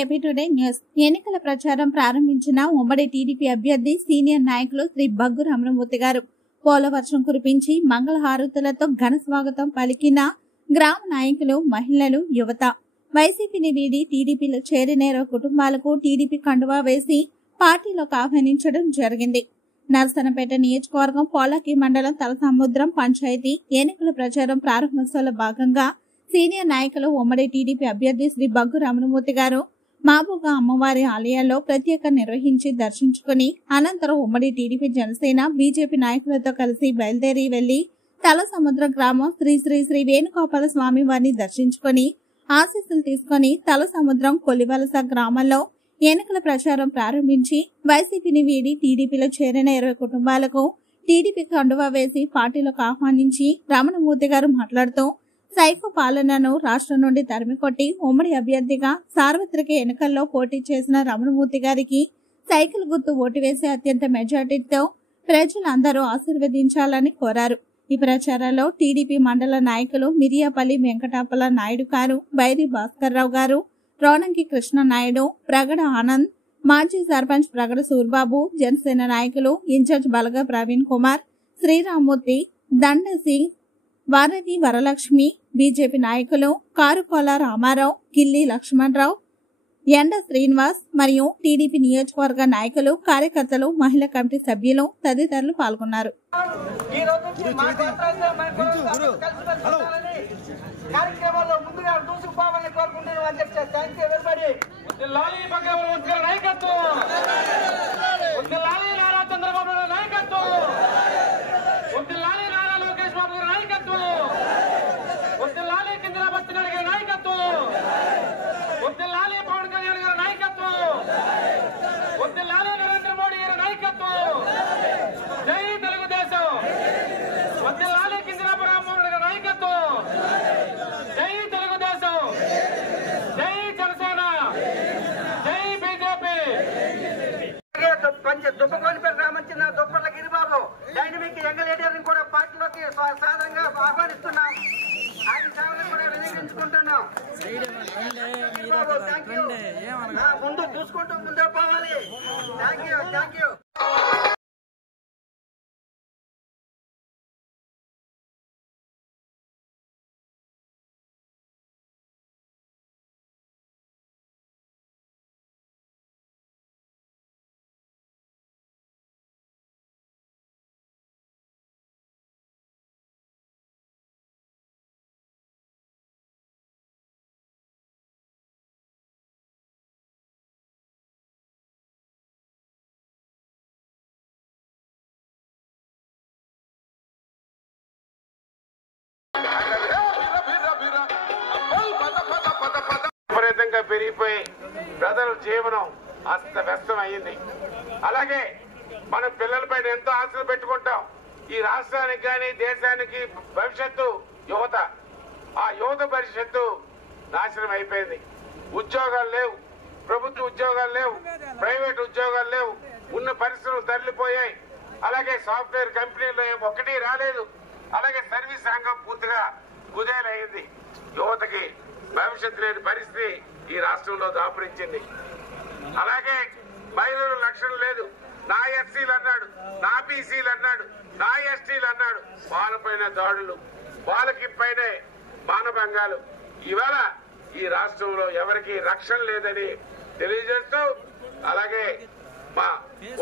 AP today news. ఎన్నికల ప్రచారం ప్రారంభించిన ఉమ్మడి టీడీపీ అభ్యర్థి సీనియర్ నాయకులు శ్రీ బగ్గు రమణమూర్తి గారు పోలవర్షం కురిపించి మంగళహారతులతో ఘన స్వాగతం పలికిన గ్రామ నాయకులు, మహిళలు, యువత వైసీపీని వీడి టీడీపీలో చేరిన 20 కుటుంబాలకు టీడీపీ కండువా వేసి పార్టీలోకి ఆహ్వానించడం జరిగింది. నరసన్నపేట నియోజకవర్గం పోలాకి మండలం తలసముద్రం పంచాయతీ ఎన్నికల ప్రచారం ప్రారంభోత్సవంలో భాగంగా సీనియర్ నాయకులు ఉమ్మడి టీడీపీ అభ్యర్థి శ్రీ బగ్గు రమణమూర్తి గారు మాబూగా అమ్మవారి ఆలయాల్లో ప్రత్యేక నిర్వహించి దర్శించుకుని అనంతరం ఉమ్మడి టీడీపీ, జనసేన, బీజేపీ నాయకులతో కలిసి బయలుదేరి వెళ్లి తలసముద్ర గ్రామం శ్రీ శ్రీ శ్రీ వేణుగోపాల స్వామి వారిని దర్శించుకుని ఆశీస్సులు తీసుకుని తలసముద్రం కొల్లివలస గ్రామంలో ఎన్నికల ప్రచారం ప్రారంభించి వైసీపీని వీడి టీడీపీలో చేరిన 20 కుటుంబాలకు టీడీపీ కండువా వేసి పార్టీలోకి ఆహ్వానించి రమణమూర్తి గారు మాట్లాడుతూ సైకో పాలనను రాష్ట్రం నుండి తరిమికొట్టి ఉమ్మడి అభ్యర్థిగా సార్వత్రిక ఎన్నికల్లో పోటీ చేసిన రమణమూర్తి గారికి సైకిల్ గుర్తు ఓటు వేసి అత్యంత మెజార్టీతో ప్రజలందరూ ఆశీర్వదించాలని కోరారు. ఈ ప్రచారంలో టీడీపీ మండల నాయకులు మిరియాపల్లి వెంకటాపల నాయుడు గారు, బైరి భాస్కర్రావు గారు, రోనంకి కృష్ణనాయుడు, ప్రగడ ఆనంద్, మాజీ సర్పంచ్ ప్రగడ సూర్బాబు, జనసేన నాయకులు ఇన్ఛార్జ్ బలగ ప్రవీణ్ కుమార్, శ్రీరామ్మూర్తి, దండ సింగ్, వారధి వరలక్ష్మి, బీజేపీ నాయకులు కారుకోల రామారావు, గిల్లి లక్ష్మణరావు, ఎండ శ్రీనివాస్ మరియు టీడీపీ నియోజకవర్గ నాయకులు, కార్యకర్తలు, మహిళా కమిటీ సభ్యులు తదితరులు పాల్గొన్నారు. దుబ్బకోనిపేట రామంచిన దుప్పట్ల గిరిబాబు డైనమిక్ యంగ్ లీడర్ని కూడా పార్టీలోకి సాధారణంగా ఆహ్వానిస్తున్నాం. ఆయన సేవలను కూడా వినియోగించుకుంటున్నాం. ముందు చూసుకుంటూ ముందే పోవాలి. Thank you. విపరీతంగా పెరిగిపోయి ప్రజల జీవనం అస్తవ్యస్తం అయింది. అలాగే మన పిల్లలపైన ఎంతో ఆశలు పెట్టుకుంటాం. ఈ రాష్ట్రానికి కానీ దేశానికి భవిష్యత్తు యువత. ఆ యువత భవిష్యత్తు నాశనం అయిపోయింది. ఉద్యోగాలు లేవు, ప్రభుత్వ ఉద్యోగాలు లేవు, ప్రైవేట్ ఉద్యోగాలు లేవు, ఉన్న పరిశ్రమలు తరలిపోయాయి. అలాగే సాఫ్ట్వేర్ కంపెనీలు ఒకటి రాలేదు. అలాగే సర్వీస్ రంగం పూర్తిగా కుదేలైంది. యువతకి భవిష్యత్తు లేని పరిస్థితి ఈ రాష్ట్రంలో దాపురించింది. అలాగే మహిళలు రక్షణ లేదు. నా ఎస్సీలు అన్నాడు, నా బీసీలు అన్నాడు, నా ఎస్టీలు అన్నాడు. వాళ్ళపైన దాడులు, వాళ్ళకి పైనే మానభంగాలు. ఇవాళ ఈ రాష్ట్రంలో ఎవరికి రక్షణ లేదని తెలియజేస్తూ అలాగే మా